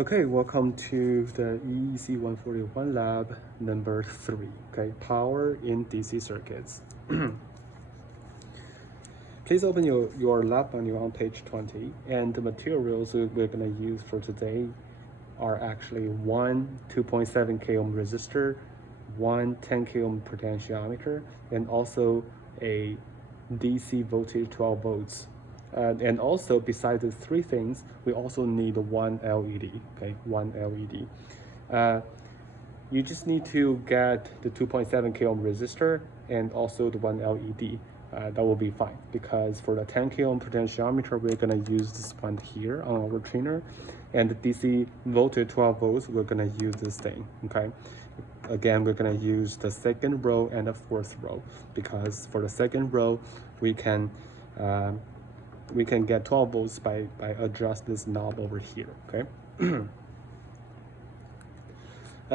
Okay, welcome to the EEC 141 lab number 3, okay, power in DC circuits. Please open your lab manual on page 20, and the materials we're going to use for today are actually one 2.7 k ohm resistor, one 10 k ohm potentiometer, and also a DC voltage 12 volts. And also, besides the three things, we also need one LED, okay, one LED. You just need to get the 2.7 k ohm resistor and also the one LED. That will be fine, because for the 10 k ohm potentiometer, we're gonna use this one here on our trainer, and the DC voltage 12 volts, we're gonna use this thing, okay? Again, we're gonna use the second row and the fourth row, because for the second row, we can get 12 volts by adjust this knob over here, okay?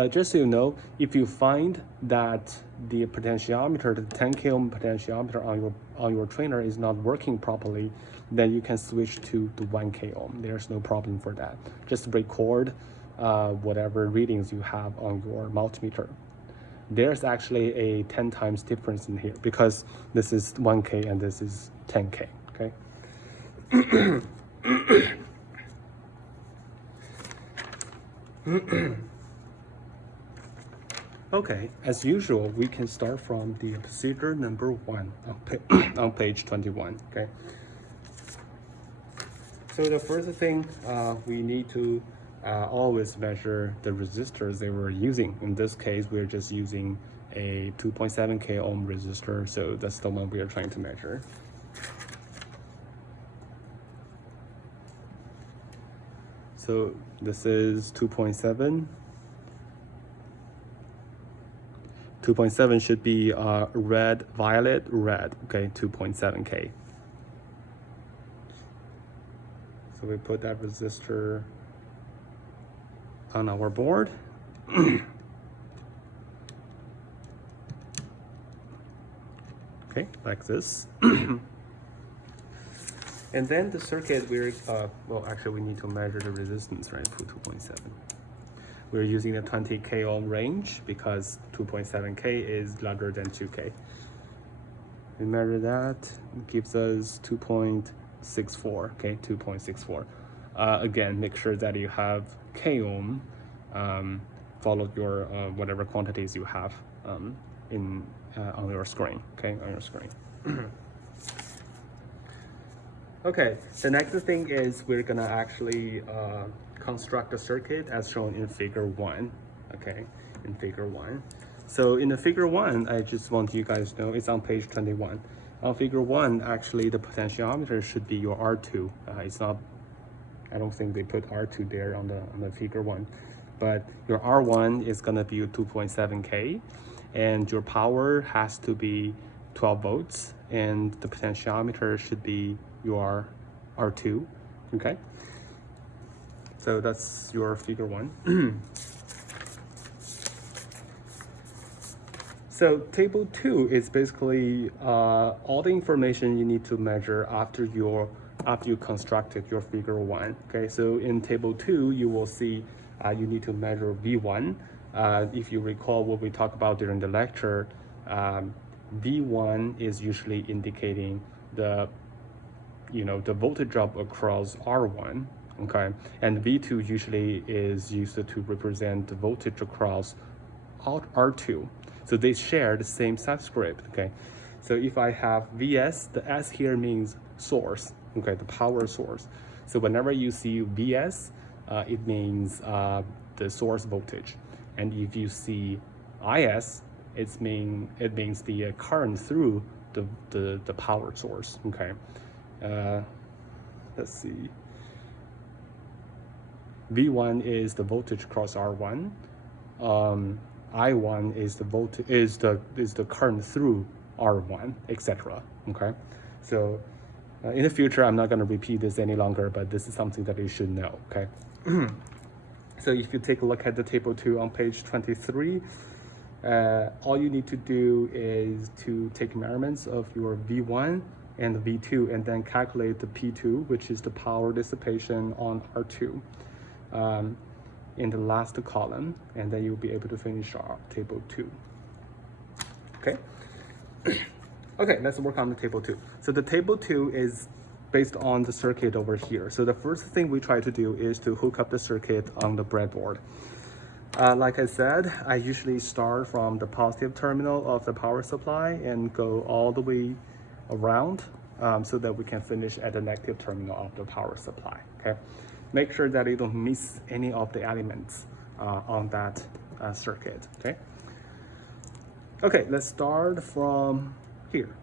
Just so you know, if you find that the potentiometer, the 10 k ohm potentiometer on your trainer is not working properly, then you can switch to the 1 k ohm. There's no problem for that. Just record whatever readings you have on your multimeter. There's actually a 10 times difference in here, because this is 1k and this is 10k, okay? Okay, as usual, we can start from the procedure number 1 on page 21, okay? So the first thing, we need to always measure the resistors they were using. In this case, we're just using a 2.7 k ohm resistor, so that's the one we are trying to measure. So this is 2.7. 2.7 should be red, violet, red, okay, 2.7K. So we put that resistor on our board. Okay, like this. And then the circuit, well, actually we need to measure the resistance, right, for 2.7. We're using the 20 k ohm range because 2.7K is larger than 2K. We measure that, it gives us 2.64, okay, 2.64. Again, make sure that you have k ohm, follow your whatever quantities you have on your screen, okay, on your screen. Okay, the next thing is we're gonna actually construct a circuit as shown in figure 1, okay, in figure 1. So in the figure 1, I just want you guys to know, it's on page 21. On figure 1, actually the potentiometer should be your R2. It's not, I don't think they put R2 there on the figure 1, but your R1 is gonna be 2.7K, and your power has to be 12 volts, and the potentiometer should be your R2, okay? So that's your figure 1. So table 2 is basically all the information you need to measure after you constructed your figure 1. Okay, so in table 2 you will see you need to measure V1. If you recall what we talked about during the lecture, V1 is usually indicating the voltage drop across R1. Okay, and V2 usually is used to represent the voltage across R2. So they share the same subscript, okay? So if I have Vs, the S here means source, okay, the power source. So whenever you see Vs, it means the source voltage. And if you see Is, it means the current through the power source, okay? Let's see. V1 is the voltage across R1. I1 is the current through R1, etc. Okay, so in the future I'm not going to repeat this any longer, but this is something that you should know. Okay, so if you take a look at the table 2 on page 23, all you need to do is to take measurements of your V1 and V2, and then calculate the P2, which is the power dissipation on R2. in the last column, and then you'll be able to finish our table 2. Okay. Okay, let's work on the table 2. So the table 2 is based on the circuit over here. So the first thing we try to do is to hook up the circuit on the breadboard. Like I said, I usually start from the positive terminal of the power supply and go all the way around so that we can finish at the negative terminal of the power supply. Okay, make sure that you don't miss any of the elements on that circuit. Okay, let's start from here.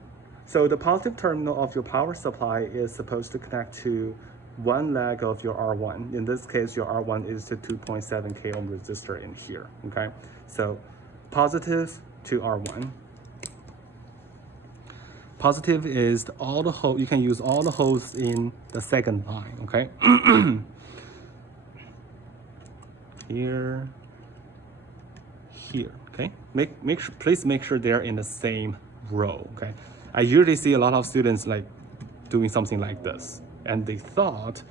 So the positive terminal of your power supply is supposed to connect to one leg of your R1. In this case, your R1 is the 2.7 k ohm resistor in here. Okay, so positive to R1. Positive is all the hole. You can use all the holes in the second line. Okay, here. Okay, please make sure they're in the same row. Okay, I usually see a lot of students like doing something like this, and they thought,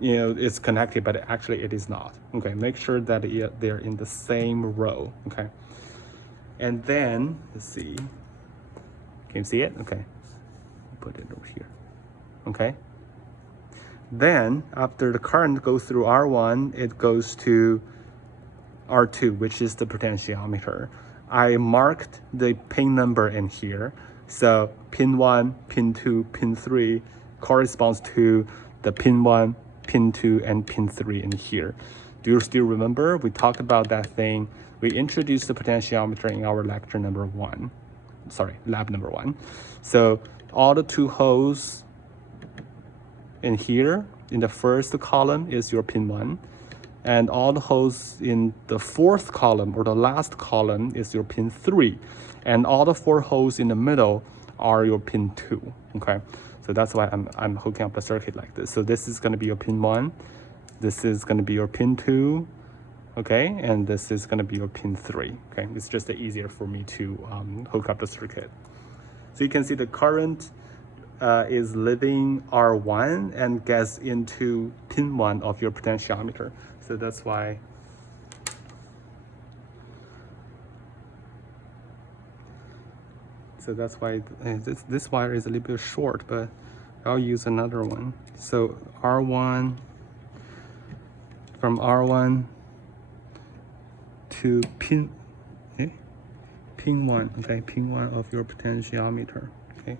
you know, it's connected, but actually it is not. Okay, make sure that they're in the same row. Okay, and then let's see. Can you see it? Okay, put it over here. Okay. Then after the current goes through R1, it goes to R2, which is the potentiometer. I marked the pin number in here. So pin 1, pin 2, pin 3 corresponds to the pin 1, pin 2, and pin 3 in here. Do you still remember? We talked about that thing. We introduced the potentiometer in our lecture number 1. Sorry, lab number 1. So all the 2 holes in here, in the first column is your pin 1. And all the holes in the 4th column or the last column is your pin 3. And all the 4 holes in the middle are your pin 2. Okay, so that's why I'm hooking up the circuit like this. So this is going to be your pin 1. This is going to be your pin 2. Okay, and this is going to be your pin 3. Okay, it's just easier for me to hook up the circuit. So you can see the current is leaving R1 and gets into pin 1 of your potentiometer. So that's why this wire is a little bit short, but I'll use another one. So R1, from R1 to pin 1, okay, pin 1 of your potentiometer. Okay,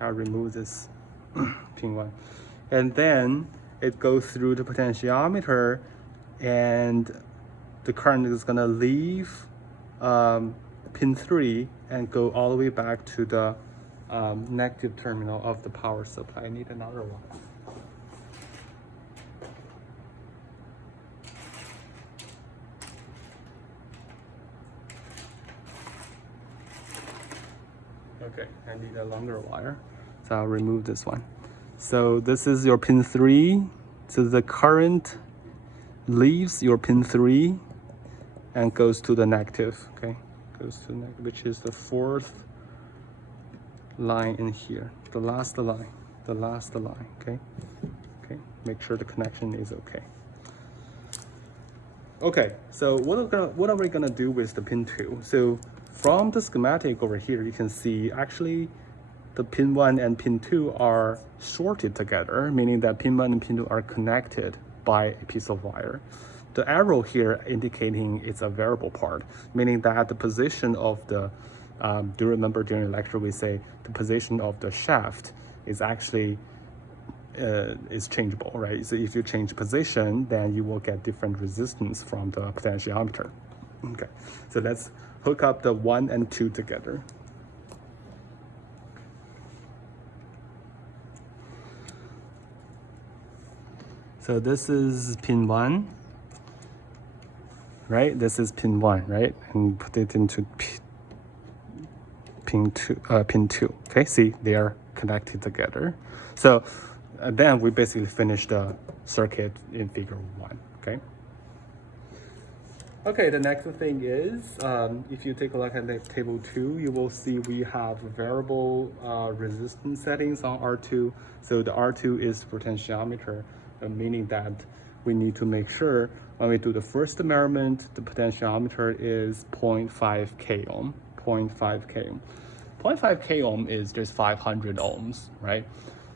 I'll remove this pin 1, and then it goes through the potentiometer, and the current is gonna leave pin 3 and go all the way back to the negative terminal of the power supply. I need another one. Okay, I need a longer wire, so I'll remove this one. So this is your pin 3. So the current leaves your pin 3 and goes to the negative. Okay, goes to negative, which is the 4th line in here, the last line. Okay, make sure the connection is okay. Okay, so what are we gonna do with the pin 2? So from the schematic over here, you can see actually the pin 1 and pin 2 are shorted together, meaning that pin 1 and pin 2 are connected by a piece of wire. The arrow here indicating it's a variable part, meaning that the position of the, do you remember during the lecture we say the position of the shaft is actually is changeable, right? So if you change position, then you will get different resistance from the potentiometer. Okay, so let's hook up the 1 and 2 together. So this is pin 1, right? This is pin 1, right? And put it into pin 2. Okay, see, they are connected together. So then we basically finish the circuit in figure 1. Okay. Okay, the next thing is, if you take a look at the table 2, you will see we have variable resistance settings on R2. So the R2 is potentiometer, meaning that we need to make sure when we do the first measurement, the potentiometer is 0.5 k ohm, 0.5 k ohm. 0.5 k ohm is just 500 ohms, right?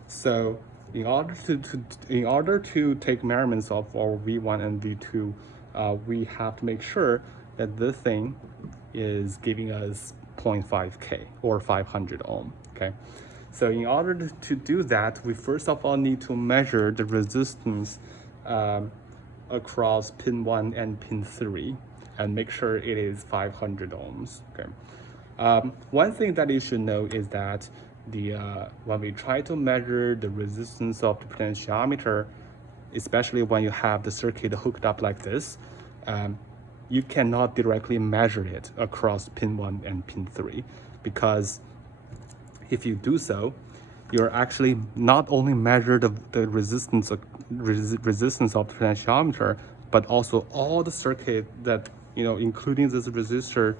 So in order to take measurements of our V1 and V2, we have to make sure that this thing is giving us 0.5 k or 500 ohm. Okay, so in order to do that, we first of all need to measure the resistance across pin 1 and pin 3 and make sure it is 500 ohms. Okay. One thing that you should know is that when we try to measure the resistance of the potentiometer, especially when you have the circuit hooked up like this, you cannot directly measure it across pin 1 and pin 3, because if you do so, you're actually not only measure the resistance of the potentiometer, but also all the circuit that, including this resistor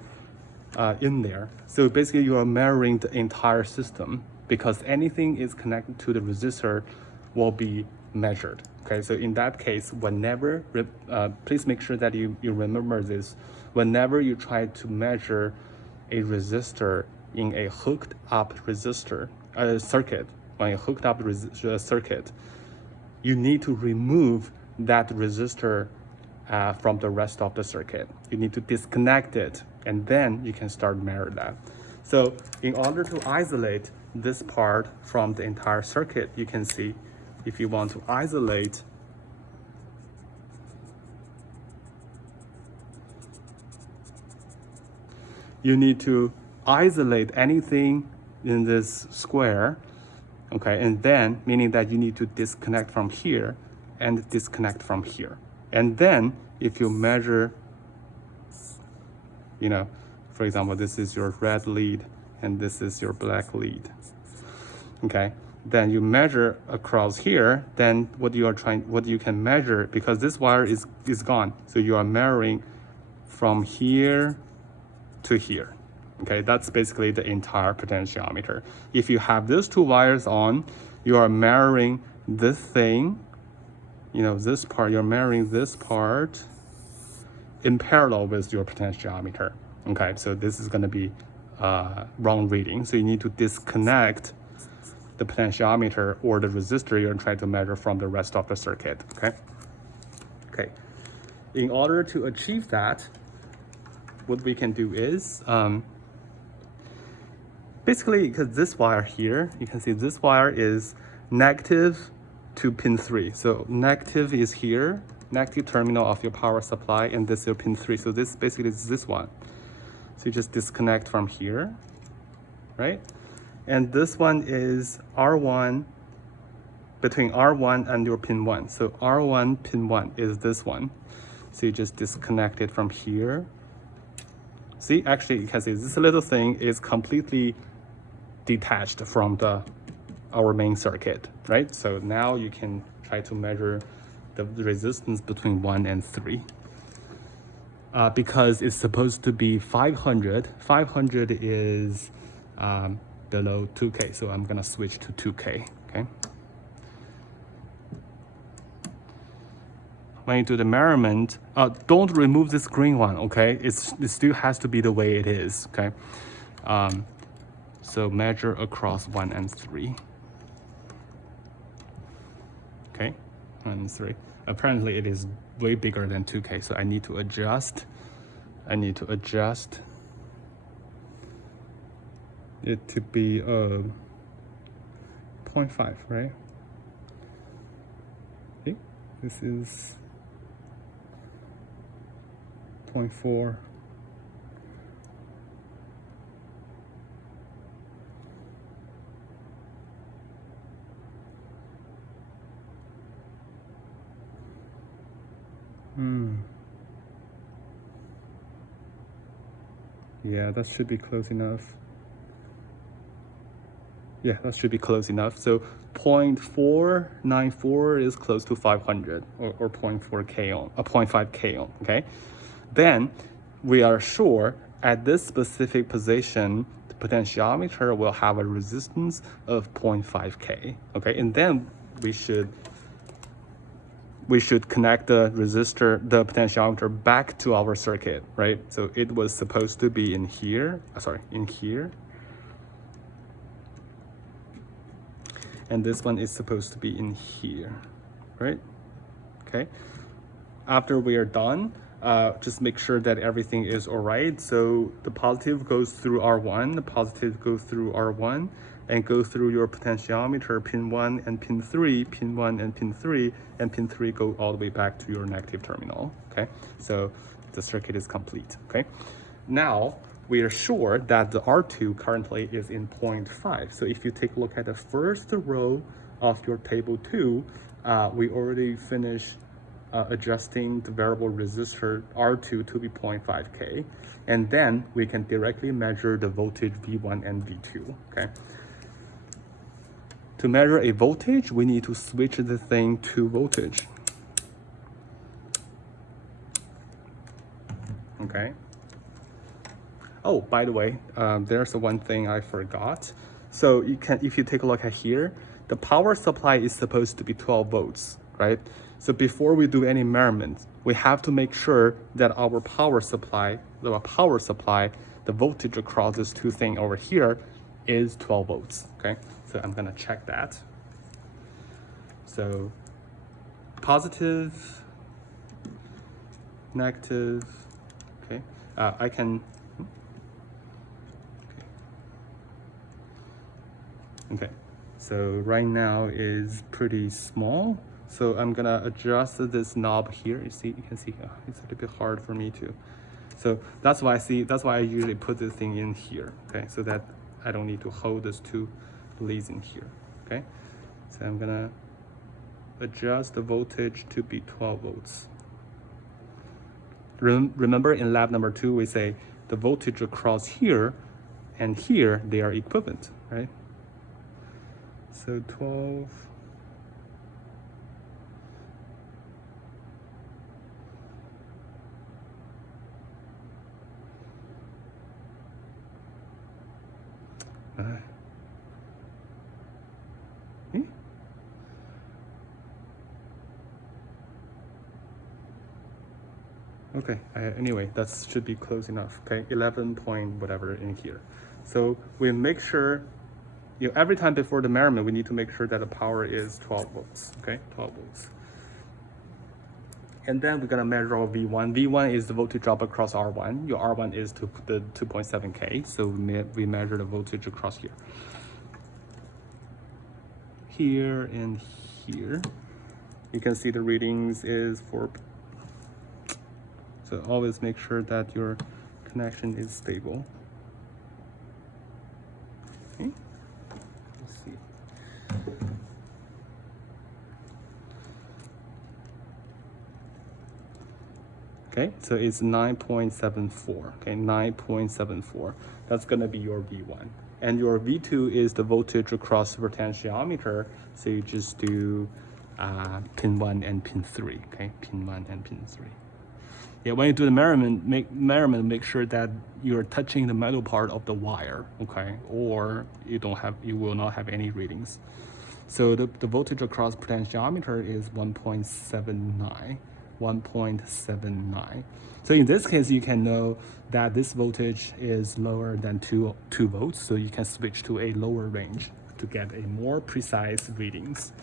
in there. So basically you are measuring the entire system, because anything is connected to the resistor will be measured. Okay, so in that case, whenever, please make sure that you remember this, whenever you try to measure a resistor in a hooked up circuit, when you hooked up circuit, you need to remove that resistor from the rest of the circuit. You need to disconnect it, and then you can start measure that. So in order to isolate this part from the entire circuit, you can see if you want to isolate you need to isolate anything in this square, okay, and then meaning that you need to disconnect from here and disconnect from here. And then if you measure, for example, this is your red lead and this is your black lead, okay, then you measure across here, then what you can measure, because this wire is gone, so you are measuring from here to here. Okay, that's basically the entire potentiometer. If you have these two wires on, you are measuring this thing, this part, you're measuring this part in parallel with your potentiometer. Okay, so this is going to be wrong reading. So you need to disconnect the potentiometer or the resistor you're trying to measure from the rest of the circuit. Okay. In order to achieve that, what we can do is basically, because this wire here, you can see this wire is negative to pin 3. So negative is here, negative terminal of your power supply, and this is your pin 3. So this basically is this one. So you just disconnect from here, right? And this one is R1, between R1 and your pin 1. So R1 pin 1 is this one. So you just disconnect it from here. See, actually you can see this little thing is completely detached from our main circuit, right? So now you can try to measure the resistance between 1 and 3. Because it's supposed to be 500. 500 is below 2K, so I'm gonna switch to 2K, okay? When you do the measurement, don't remove this green one, okay? It still has to be the way it is, okay? So measure across 1 and 3. Okay, 1 and 3. Apparently it is way bigger than 2K, so I need to adjust. It to be 0.5, right? Okay, this is 0.4. Yeah, that should be close enough. Yeah, that should be close enough. So 0.494 is close to 500 or 0.4 k ohm, 0.5 k ohm, okay? Then we are sure at this specific position, the potentiometer will have a resistance of 0.5 k, okay? And then we should we should connect the resistor, the potentiometer back to our circuit, right? So it was supposed to be in here, in here. And this one is supposed to be in here, right? Okay. After we are done, just make sure that everything is all right. So the positive goes through R1, the positive goes through R1, and go through your potentiometer, pin 1 and pin 3, pin 1 and pin 3, and pin 3 go all the way back to your negative terminal, okay? So the circuit is complete, okay? Now, we are sure that the R2 currently is in 0.5. So if you take a look at the first row of your table 2, we already finished adjusting the variable resistor R2 to be 0.5K. And then we can directly measure the voltage V1 and V2, okay? To measure a voltage, we need to switch the thing to voltage. Okay. Oh, by the way, there's one thing I forgot. So if you take a look at here, the power supply is supposed to be 12 volts, right? So before we do any measurements, we have to make sure that our power supply, the voltage across this two things over here is 12 volts, okay? So I'm gonna check that. So positive, negative, okay? I can, okay. So right now is pretty small. So I'm gonna adjust this knob here. You can see it's a little bit hard for me to. So that's why I usually put this thing in here, okay? So that I don't need to hold these two leads in here, okay? So I'm gonna adjust the voltage to be 12 volts. Remember in lab number 2, we say the voltage across here and here, they are equivalent, right? So 12. Okay, anyway, that should be close enough, okay? 11 point whatever in here. So we make sure, every time before the measurement, we need to make sure that the power is 12 volts, okay? 12 volts. And then we're gonna measure our V1. V1 is the voltage drop across R1. Your R1 is the 2.7K, so we measure the voltage across here. Here and here. You can see the readings is 4. So always make sure that your connection is stable. Okay, let's see. Okay, so it's 9.74, okay, 9.74. That's gonna be your V1. And your V2 is the voltage across the potentiometer, so you just do pin 1 and pin 3, okay, pin 1 and pin 3. Yeah, when you do the measurement, make sure that you're touching the metal part of the wire, okay, or you will not have any readings. So the voltage across potentiometer is 1.79. 1.79. So in this case, you can know that this voltage is lower than 2 volts, so you can switch to a lower range to get a more precise readings.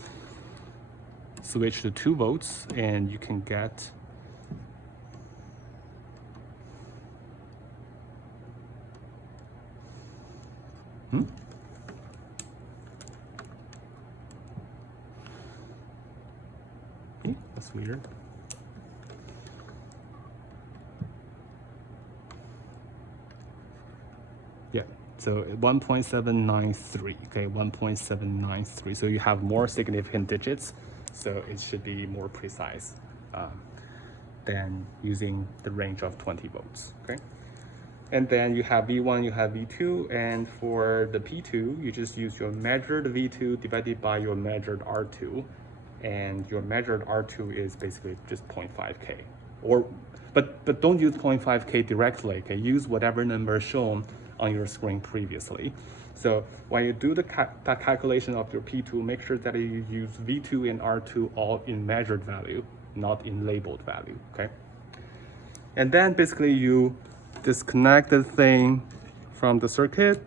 Switch to 2 volts and you can get that's weird. Yeah, so 1.793, okay, 1.793. So you have more significant digits, so it should be more precise than using the range of 20 volts, okay? And then you have V1, you have V2, and for the P2, you just use your measured V2 divided by your measured R2, and your measured R2 is basically just 0.5K. But don't use 0.5K directly, okay? Use whatever number shown on your screen previously. So when you do the calculation of your P2, make sure that you use V2 and R2 all in measured value, not in labeled value, okay? And then basically you disconnect the thing from the circuit,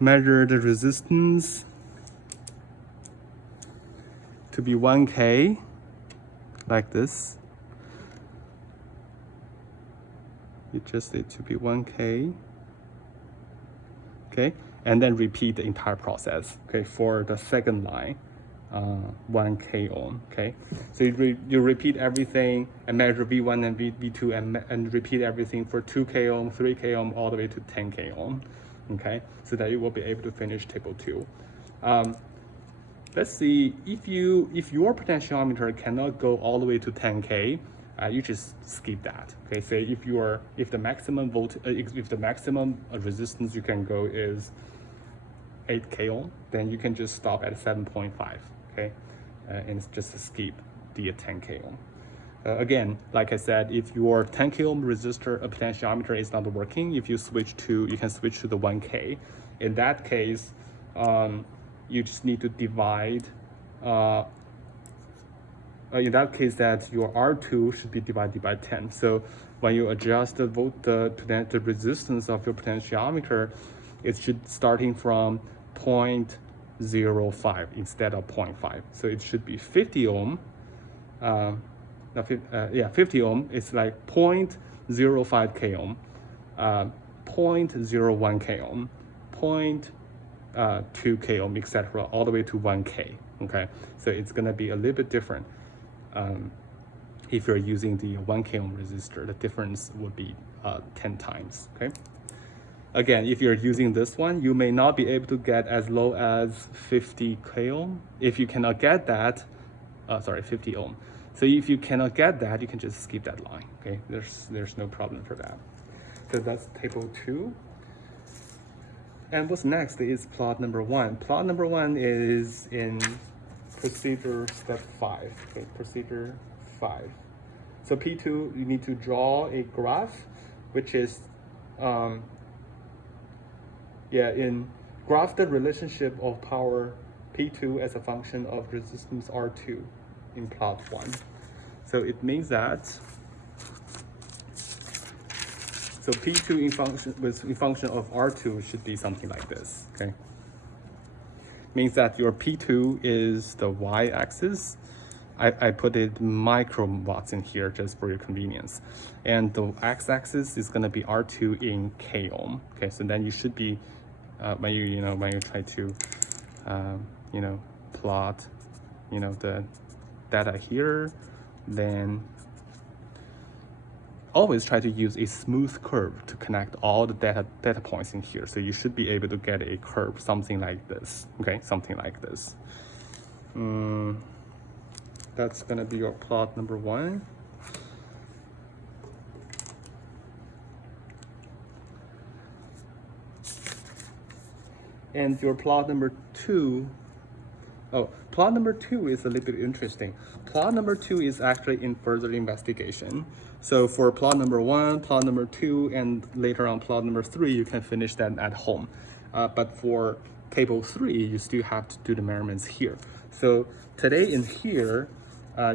measure the resistance to be 1K, like this. You just need to be 1K, okay? And then repeat the entire process, okay, for the second line, 1K ohm, okay? So you repeat everything and measure V1 and V2 and repeat everything for 2K ohm, 3K ohm, all the way to 10K ohm, okay? So that you will be able to finish table 2. Let's see, if your potentiometer cannot go all the way to 10K, you just skip that. Okay, say if the maximum if the maximum resistance you can go is 8K ohm, then you can just stop at 7.5. Okay, and just skip the 10K ohm. Again, like I said, if your 10K ohm resistor potentiometer is not working, if you you can switch to the 1K. In that case, you just need to divide. In that case, that your R2 should be divided by 10. So when you adjust the resistance of your potentiometer, it should starting from 0.05 instead of 0.5. So it should be 50 ohm. 50 ohm is like 0.05 k ohm, 0.01 k ohm, 0.2 k ohm, etc., all the way to 1K. Okay, so it's gonna be a little bit different. If you're using the 1K ohm resistor, the difference would be 10 times, okay? Again, if you're using this one, you may not be able to get as low as 50K ohm. If you cannot get that, 50 ohm. So if you cannot get that, you can just skip that line, okay? There's no problem for that. So that's table 2. And what's next is plot number 1. Plot number 1 is in procedure step 5, okay, procedure 5. So P2, you need to draw a graph, which is, graph the relationship of power P2 as a function of resistance R2 in plot 1. So it means that, so P2 in function of R2 should be something like this, okay? Means that your P2 is the y-axis. I put it microwatts in here just for your convenience. And the x-axis is gonna be R2 in K ohm. Okay, so then you should be, when you try to, plot, the data here, then always try to use a smooth curve to connect all the data points in here. So you should be able to get a curve, something like this, okay? Something like this. That's gonna be your plot number 1. And your plot number 2, plot number 2 is a little bit interesting. Plot number 2 is actually in further investigation. So for plot number 1, plot number 2, and later on plot number 3, you can finish that at home. But for table 3, you still have to do the measurements here. So today in here,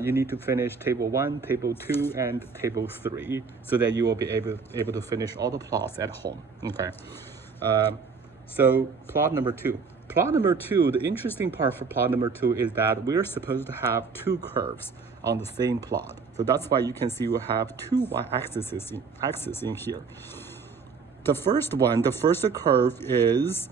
you need to finish table 1, table 2, and table 3, so that you will be able to finish all the plots at home. Okay. So plot number 2. Plot number 2, the interesting part for plot number 2 is that we're supposed to have 2 curves on the same plot. So that's why you can see we have 2 y-axes in here. The first curve is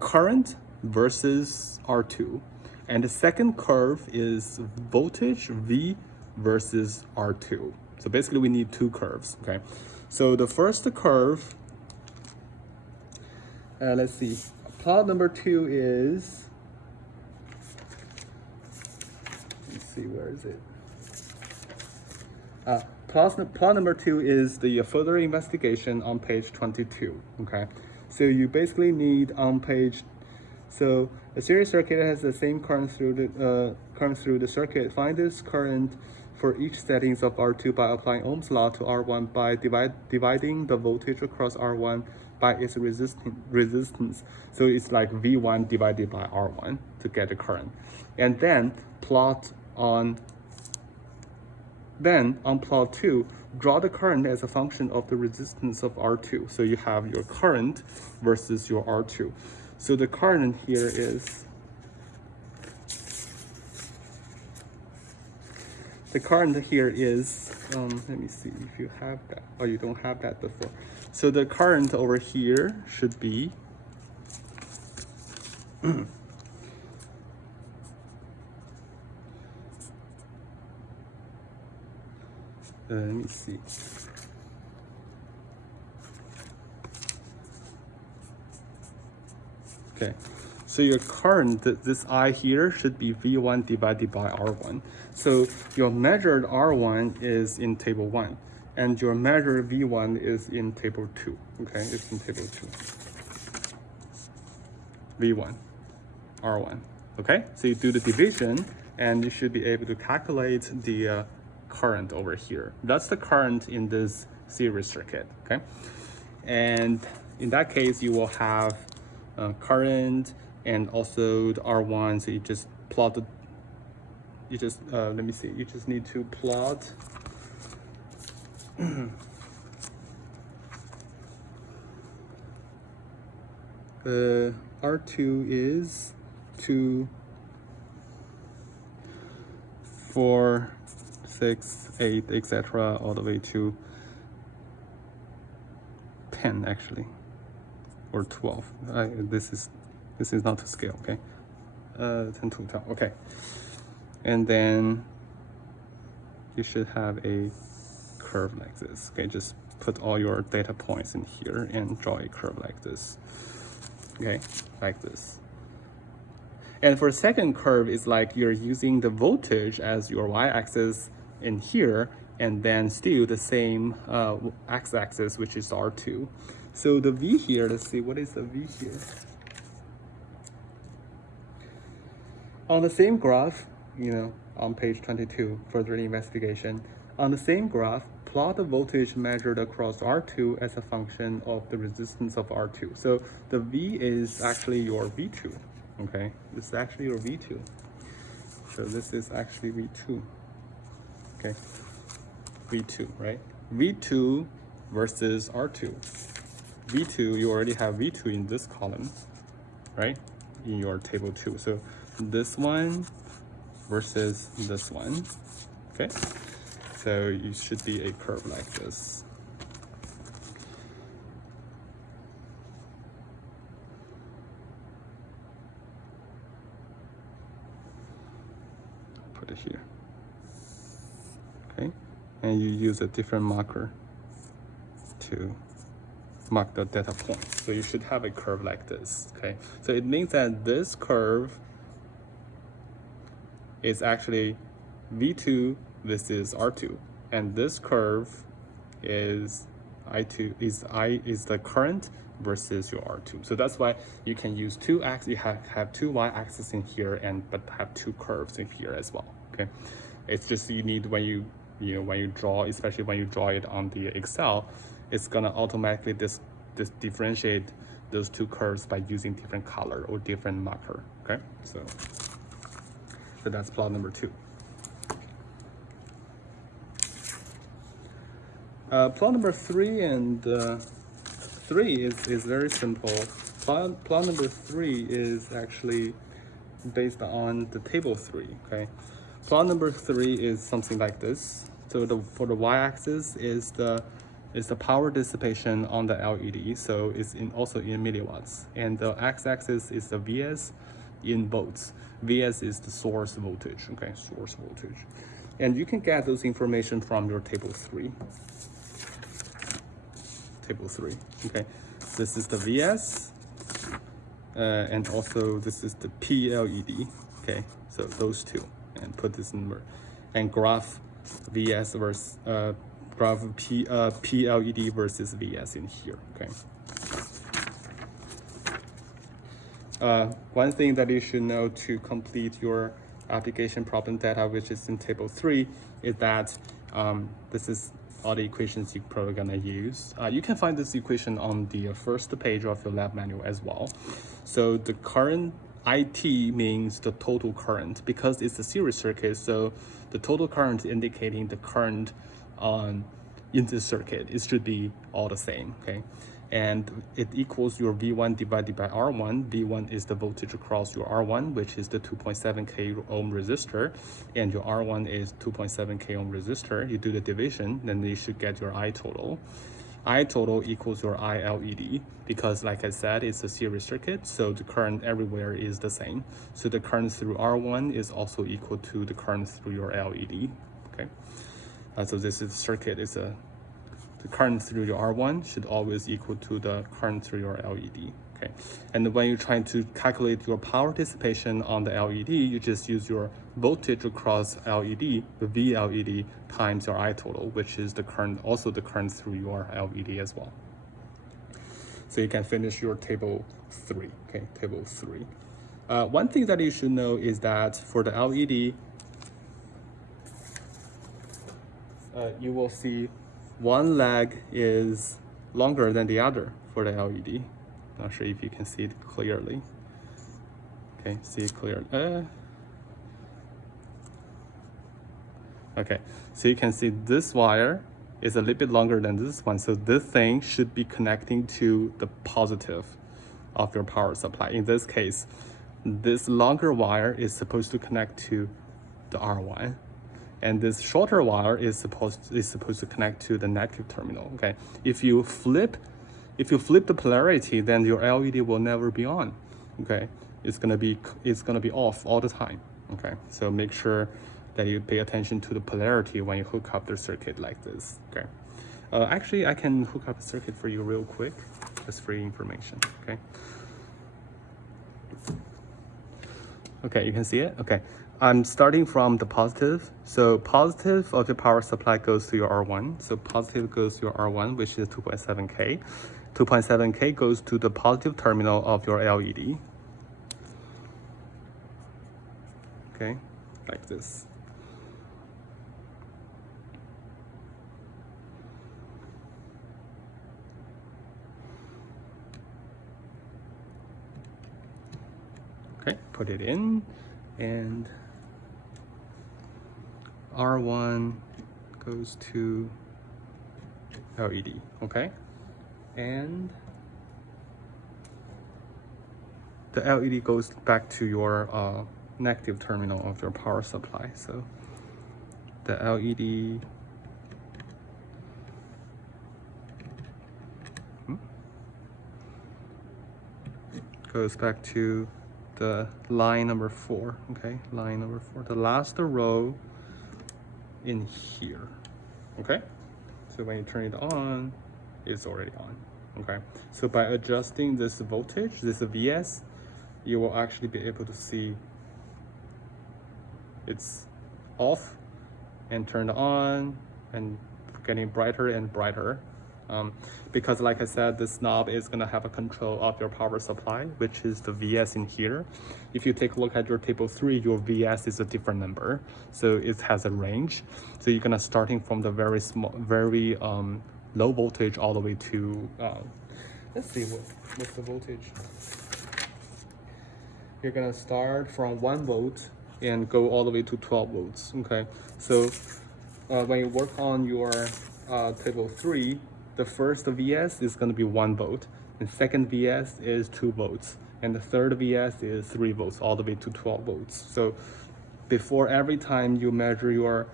current versus R2. And the second curve is voltage V versus R2. So basically we need 2 curves, okay? So the first curve, let's see, plot number 2 is, let's see, where is it? Plot number 2 is the further investigation on page 22, okay? So you basically need on page, so a series circuit has the same current through the circuit. Find this current for each settings of R2 by applying Ohm's law to R1 by dividing the voltage across R1 by its resistance. So it's like V1 divided by R1 to get the current. And then on plot 2, draw the current as a function of the resistance of R2. So you have your current versus your R2. So the current here is, let me see if you have that. Oh, you don't have that before. So the current over here should be let me see. Okay, so your current, this I here, should be V1 divided by R1. So your measured R1 is in table 1, and your measured V1 is in table 2. Okay, it's in table 2. V1, R1. Okay, so you do the division, and you should be able to calculate the current over here. That's the current in this series circuit. Okay, and in that case, you will have current and also the R1. So you just plot the, let me see, you just need to plot R2 is 2, 4, 6, 8, etc. all the way to 10 actually, or 12. This is not to scale, okay? 10 to 12, okay. And then you should have a curve like this, okay? Just put all your data points in here and draw a curve like this, okay? Like this. And for second curve, it's like you're using the voltage as your y-axis in here, and then still the same x-axis, which is R2. So the V here, let's see, what is the V here? On the same graph, on page 22, further investigation, on the same graph, plot the voltage measured across R2 as a function of the resistance of R2. So the V is actually your V2, okay? This is actually your V2. So this is actually V2, okay? V2, right? V2 versus R2. V2, you already have V2 in this column, right? In your table 2. So this one versus this one, okay? So you should be a curve like this. Put it here, okay? And you use a different marker to mark the data point. So you should have a curve like this, okay? So it means that this curve is actually V2, this is R2, and this curve is I2, is the current versus your R2. So that's why you can use two axes, you have two y-axes in here, but have two curves in here as well, okay? It's just you need, when you draw, especially when you draw it on the Excel, it's gonna automatically differentiate those two curves by using different color or different marker, okay? So that's plot number 2. Plot number 3 and 3 is very simple. Plot number 3 is actually based on the table 3, okay? Plot number 3 is something like this. So for the y-axis is the power dissipation on the LED, so it's also in milliwatts. And the x-axis is the VS in volts. VS is the source voltage, okay, source voltage. And you can get those information from your table 3. Table 3, okay. This is the VS, and also this is the PLED, okay. So those two, and put this number, and graph VS versus graph PLED versus VS in here, okay. One thing that you should know to complete your application problem data, which is in table 3, is that this is all the equations you're probably gonna use. You can find this equation on the first page of your lab manual as well. So the current IT means the total current, because it's a series circuit, so the total current indicating the current in this circuit, it should be all the same, okay? And it equals your V1 divided by R1. V1 is the voltage across your R1, which is the 2.7k ohm resistor, and your R1 is 2.7k ohm resistor. You do the division, then you should get your I total. I total equals your I LED, because like I said, it's a series circuit, so the current everywhere is the same. So the current through R1 is also equal to the current through your LED, okay? So this is circuit is the current through your R1 should always equal to the current through your LED, okay? And when you're trying to calculate your power dissipation on the LED, you just use your voltage across LED, the VLED, times your I total, which is the current, also the current through your LED as well. So you can finish your table 3, okay, table 3. One thing that you should know is that for the LED, you will see one leg is longer than the other for the LED. Not sure if you can see it clearly. Okay, see it clearly. Okay, so you can see this wire is a little bit longer than this one. So this thing should be connecting to the positive of your power supply. In this case, this longer wire is supposed to connect to the R1. And this shorter wire is supposed to connect to the negative terminal. Okay, if you flip the polarity, then your LED will never be on. Okay, it's gonna be off all the time. Okay, so make sure that you pay attention to the polarity when you hook up the circuit like this. Okay, actually I can hook up a circuit for you real quick, just for your information. Okay. Okay, you can see it. Okay. I'm starting from the positive. So positive of the power supply goes to your R1. So positive goes to your R1, which is 2.7K. 2.7K goes to the positive terminal of your LED. Okay, like this. Okay, put it in, and R1 goes to LED, okay? And the LED goes back to your negative terminal of your power supply. So the LED goes back to the line number 4, okay? Line number 4, the last row in here, okay? So when you turn it on, it's already on, okay? So by adjusting this voltage, this VS, you will actually be able to see it's off and turned on and getting brighter and brighter. Because like I said, this knob is gonna have a control of your power supply, which is the VS in here. If you take a look at your table 3, your VS is a different number, so it has a range. So you're gonna starting from the very small, very low voltage all the way to let's see what's the voltage. You're gonna start from 1 volt and go all the way to 12 volts. Okay, so when you work on your table 3, the first VS is going to be 1 volt, and second VS is 2 volts, and the third VS is 3 volts, all the way to 12 volts. So before every time you measure your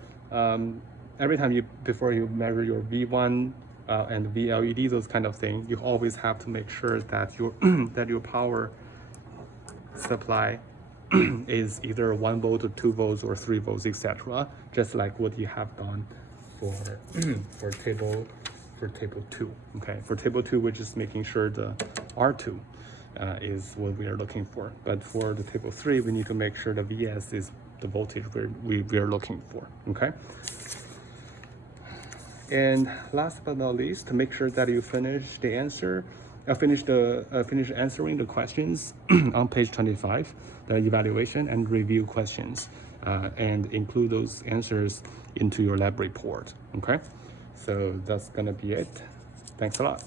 before you measure your V1 and VLED, those kind of thing, you always have to make sure that your that your power supply is either 1 volt or 2 volts or 3 volts, etc. Just like what you have done for table 2. Okay, for table 2, we're just making sure the R2 is what we are looking for. But for the table 3, we need to make sure the VS is the voltage we are looking for. Okay. And last but not least, to make sure that you finish the answer, finish answering the questions on page 25, the evaluation and review questions. and include those answers into your lab report. Okay, so that's gonna be it. Thanks a lot.